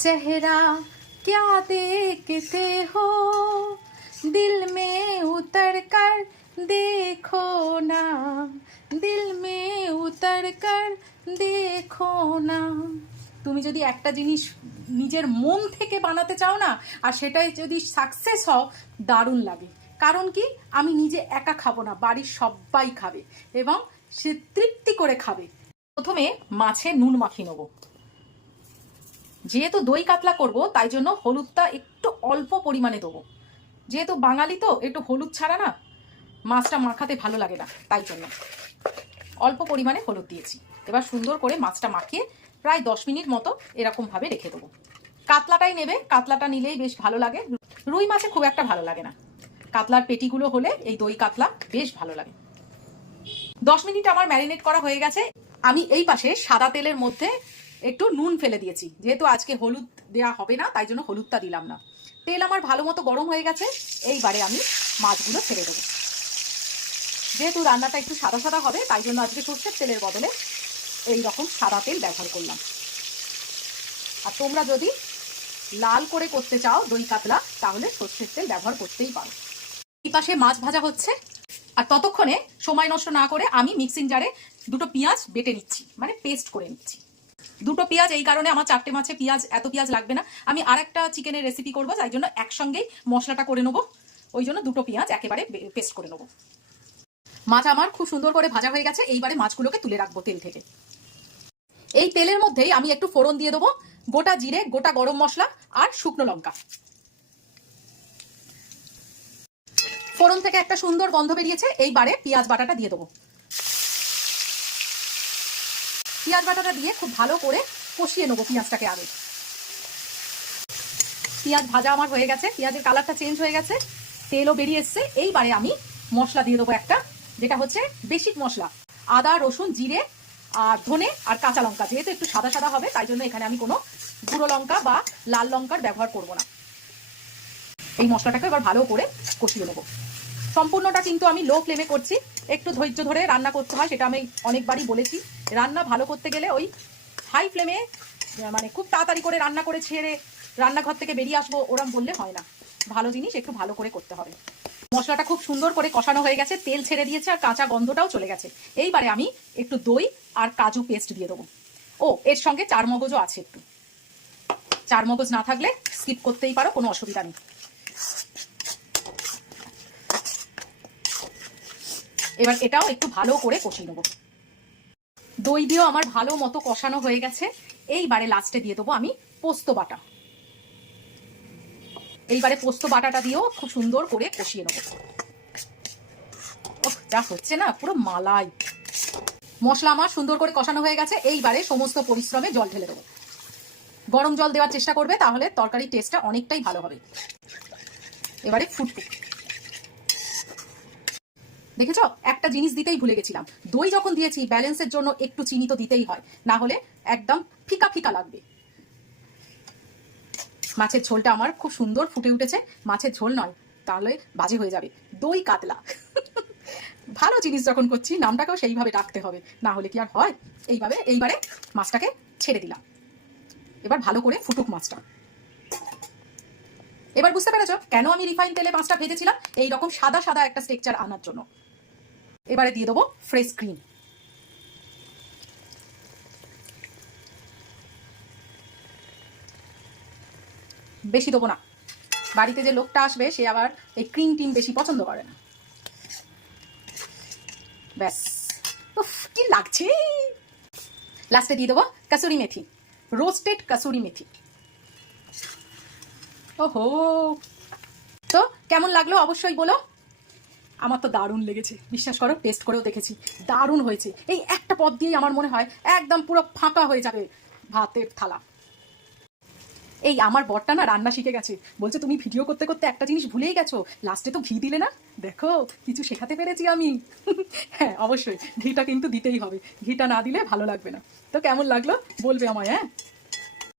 चेहरा क्या देखते हो, दिल में उतर कर देखो ना, दिल में उतर कर देखो না। তুমি যদি একটা জিনিস নিজের মন থেকে বানাতে চাও না, আর সেটাই যদি সাকসেস হও, দারুণ লাগে। কারণ কি, আমি নিজে একা খাবো না, বাড়ির সবাই খাবে এবং সে তৃপ্তি করে খাবে। প্রথমে মাছে নুন মাখিয়ে নেবো। যেহেতু দই কাতলা করব, তাই জন্য হলুদটা একটু অল্প পরিমাণে দেবো। যেহেতু বাঙালি তো একটু হলুদ ছাড়া না মাছটা মাখাতে ভালো লাগে না, তাই জন্য অল্প পরিমাণে হলুদ দিয়েছি। এবার সুন্দর করে মাছটা মাখিয়ে প্রায় 10 মিনিট মতো এরকমভাবে রেখে দেবো। কাতলাটাই নেবে, কাতলাটা নিলেই বেশ ভালো লাগে। রুই মাছে খুব একটা ভালো লাগে না, কাতলার পেটিগুলো হলে এই দই কাতলা বেশ ভালো লাগে। 10 মিনিট আমার ম্যারিনেট করা হয়ে গেছে। আমি এই পাশে সাদা তেলের মধ্যে একটু নুন ফেলে দিয়েছি, যেহেতু আজকে হলুদ দেওয়া হবে না, তাই জন্য হলুদটা দিলাম না। তেল আমার ভালো মতো গরম হয়ে গেছে, এইবারে আমি মাছগুলো ছেড়ে দেবো। যেহেতু রান্নাটা একটু সাদা সাদা হবে, তাই জন্য আজকে সর্ষের তেলের বদলে এই রকম সাদা তেল ব্যবহার করলাম। আর তোমরা যদি লাল করে করতে চাও দই কাতলা, তাহলে সর্ষের তেল ব্যবহার করতেই পারো। এই পাশে মাছ ভাজা হচ্ছে, আর ততক্ষণে সময় নষ্ট না করে আমি মিক্সিং জারে দুটো পেঁয়াজ বেটে নিচ্ছি, মানে পেস্ট করে নিচ্ছি। দুটো পেঁয়াজ, এই কারণে আমার 4টে মাছে এত পেঁয়াজ লাগবে না। আমি আরেকটা চিকেনের রেসিপি করবো, তাই জন্য একসঙ্গেই মশলাটা করে নেবো, ওই জন্য দুটো পেঁয়াজ একেবারে পেস্ট করে নেবো। মাছ আমার খুব সুন্দর করে ভাজা হয়ে গেছে, এইবারে মাছগুলোকে তুলে রাখবো তেল থেকে। এই তেলের মধ্যেই আমি একটু ফোড়ন দিয়ে দেবো, গোটা জিরে, গোটা গরম মশলা আর শুকনো লঙ্কা। ফোড়ন থেকে একটা সুন্দর গন্ধ বেরিয়েছে, এইবারে পেঁয়াজ বাটাটা দিয়ে দেবো। পেঁয়াজ বাটাটা দিয়ে খুব ভালো করে কষিয়ে নেবো পেঁয়াজটাকে আগে। পেঁয়াজ ভাজা আমার হয়ে গেছে, পেঁয়াজের কালারটা চেঞ্জ হয়ে গেছে, তেলও বেরিয়ে এসছে। এইবারে আমি মশলা দিয়ে দেবো একটা, যেটা হচ্ছে বেসিক মশলা, আদা, রসুন, জিরে আর ধনে আর কাঁচা লঙ্কা। যেহেতু একটু সাদা সাদা হবে, তাই জন্য এখানে আমি কোনো গুঁড়ো লঙ্কা বা লাল লঙ্কার ব্যবহার করব না। এই মশলাটাকে এবার ভালো করে কষিয়ে নেবো। সম্পূর্ণটা কিন্তু আমি লো ফ্লেমে করছি, একটু ধৈর্য ধরে রান্না করতে হয়, সেটা আমি অনেকবারই বলেছি। রান্না ভালো করতে গেলে ওই হাই ফ্লেমে, মানে খুব তাড়াতাড়ি করে রান্না করে ছেড়ে রান্নাঘর থেকে বেরিয়ে আসবো ওরম বললে হয় না। ভালো জিনিস একটু ভালো করে করতে হবে। মশলাটা খুব সুন্দর করে কষানো হয়ে গেছে, তেল ছেড়ে দিয়েছে আর কাঁচা গন্ধটাও চলে গেছে। এইবারে আমি একটু দই আর কাজু পেস্ট দিয়ে দেবো। ও, এর সঙ্গে চারমগজও আছে, একটু চারমগজ না থাকলে স্কিপ করতেই পারো, কোনো অসুবিধা নেই। এবার এটাও একটু ভালো করে কষিয়ে নেবো। দই দিয়েও আমার ভালো মতো কষানো হয়ে গেছে। এইবারে লাস্টে দিয়ে দেবো আমি পোস্ত বাটা। এইবারে পোস্ত বাটাটা দিয়েও খুব সুন্দর করে কষিয়ে নেবো। যা হচ্ছে না, পুরো মালাই। মশলা আমার সুন্দর করে কষানো হয়ে গেছে, এইবারে সমস্ত পরিশ্রমে জল ঢেলে দেবো। গরম জল দেওয়ার চেষ্টা করবে, তাহলে তরকারির টেস্টটা অনেকটাই ভালো হবে। এবারে ফুটবে। দেখেছো, একটা জিনিস দিতেই ভুলে গেছিলাম, দই যখন দিয়েছি ব্যালেন্সের জন্য একটু চিনি তো দিতেই হয়, না হলে একদম ফিকা ফিকা লাগবে। মাছের ঝোলটা আমার খুব সুন্দর ফুটে উঠেছে। মাছের ঝোল নয়, তাহলে বাজে হয়ে যাবে, দই কাতলা। ভালো জিনিস যখন করছি, নামটাকেও সেইভাবে রাখতে হবে, না হলে কি আর হয়। এইবারে মাছটাকে ছেড়ে দিলাম। এবার ভালো করে ফুটুক মাছটা। এবার বুঝতে পেরেছো কেন আমি রিফাইন তেলে মাছটা ভেজেছিলাম, এইরকম সাদা সাদা একটা টেক্সচার আনার জন্য। এবারে দিয়ে দেবো ফ্রেশ ক্রিম। বেশি দেবো না, বাড়িতে যে লোকটা আসবে সে আবার এই ক্রিম টিম বেশি পছন্দ করে না। ব্যাস, উফ কি লাগছে। লাস্টে দিয়ে দেবো কাসুরি মেথি, রোস্টেড কাসুরি মেথি। ওহো, তো কেমন লাগলো অবশ্যই বলো। আমার তো দারুণ লেগেছে, বিশ্বাস করো, টেস্ট করেও দেখেছি, দারুণ হয়েছে। এই একটা পদ দিয়েই আমার মনে হয় একদম পুরো ফাঁকা হয়ে যাবে ভাতের থালা। এই আমার বরটা না রান্না শিখে গেছে, বলছে তুমি ভিডিও করতে করতে একটা জিনিস ভুলেই গেছো, লাস্টে তো ঘি দিলে না, দেখো কিছু শেখাতে পেরেছি আমি। হ্যাঁ অবশ্যই, ঘিটা কিন্তু দিতেই হবে, ঘিটা না দিলে ভালো লাগবে না। তো কেমন লাগলো বলবে আমায়, হ্যাঁ।